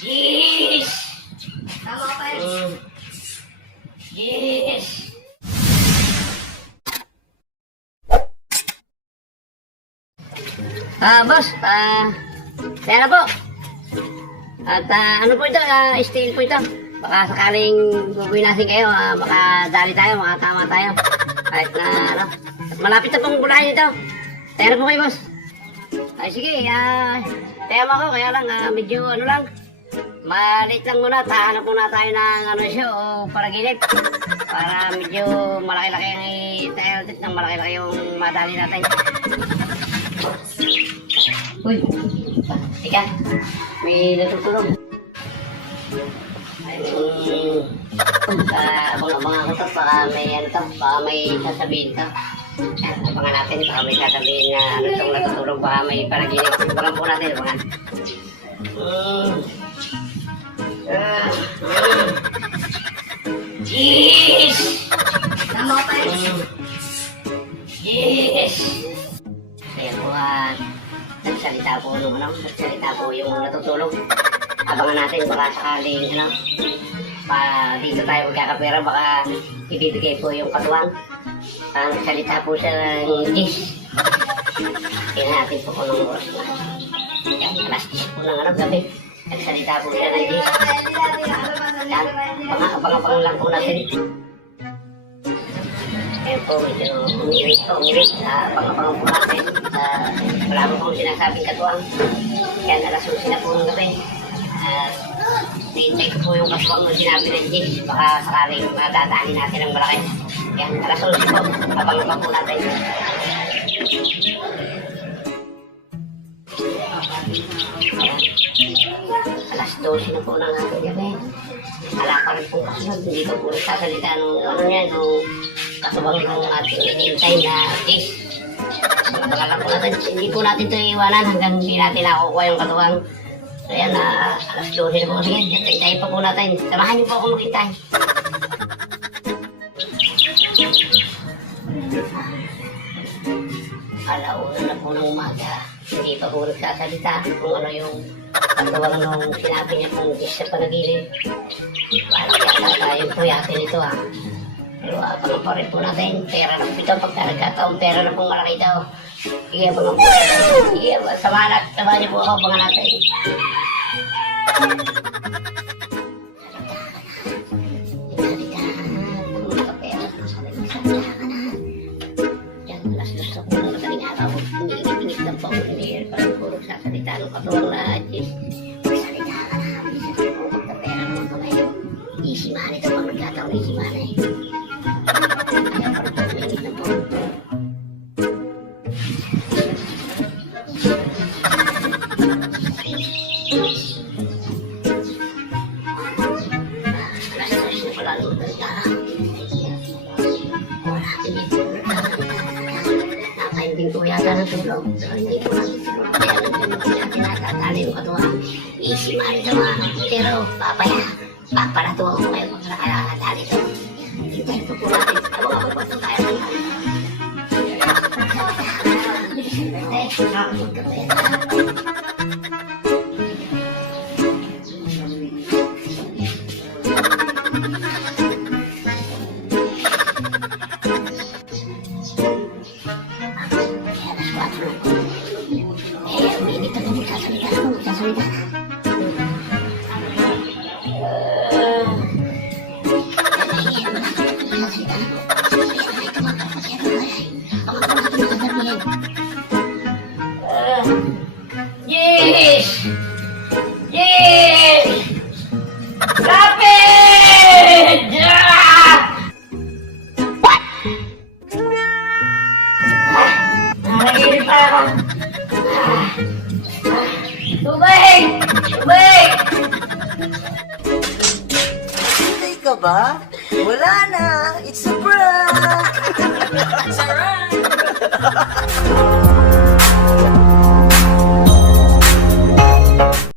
Yes! Tama pa yun. Yes! Boss, pera po. At ano po ito, steel po ito. Baka sakaling bubuinasin kayo, baka dali tayo, makatama tayo. Kahit na, malapit na pong gulahin ito. Pera po kayo, boss. Ay, sige, tema ko, kaya lang, medyo ano lang. Malit lang muna, tahanap muna tayo ng ano siya, o paraginip. Para medyo malaki-laki ang i-tailtip ng malaki-laki yung madali natin. Uy, ika, may natutulog. Abang-abang ako to, baka may ano to, baka may sasabihin to. Abangan natin, baka may sasabihin na ano itong natutulog, baka may paraginip. Abangan po natin, abangan. Yes! Tama pa yun. Yes! Kaya po, nagsalita po nung ano, nagsalita po yung natutulog. Abangan natin, baka sakaling ano, dito tayo magkakapera, baka ibibigay po yung katuwang. Nagsalita po siya ng yes. Tingnan natin po kung anong oras na. Yan, alas 10 po ng ano, gabi. Nagsalita po siya ng yes. Yan, abang-abang lang po natin. Ayan po, medyo umiwit po, umiwit. Abang-abang po natin. Wala mo pong sinasabing katuwang. Yan, alas 11 na po ng gabi. Hintay ko po yung katuwang nung sinabi ng yes. Baka sakaling matatanin natin ang malaki. Yan, alas 11 po. Abang-abang po natin. Alas 12 na po ng ating gabi. Wala pa rin po kasunod. Hindi ko po nagsasalita nung ano niya, nung katubang ng ating inintay na yes. Akala po natin, hindi po natin ito iiwanan hanggang hindi natin nakukuha yung katubang. So yan, alas 12 na po. Sige, hintay pa po natin. Samahan niyo po ako maghintay. Alauna na po ng umaga. Hindi pa po nagsasalita kung ano yung katuwang nung sinabi niya kung yes sa panaginip. Parang kaya tayo po yakin ito Pero pangaparin po natin, pera na po ito. Pagka nagkataong pera na pong malaki daw. Sige, mga po. Sige, samahan niyo po ako, mga natin. Salita ng katuwang na yes. Salita ka na. Magkapera naman ko ngayon. Easy man ito pag nagkataon. Easy man eh. Kaya parang po mainit na po. Alas 3 na pala nung nagkara. Wala, hindi po nakainding po yata ng tulog. Hindi po natin tulog. Tinatali yung katuwang. Easy man ito pero paparatuwa ko kayo kung nakakatali ito. Hintayin po po natin. Abang-abang po ito tayo ng magsasalita na. Yes! Yes! Lapit! What? Nanaginip pa ako. Tubig! Tubig! Hintay ka ba? Wala na! It's a prank! Sarap!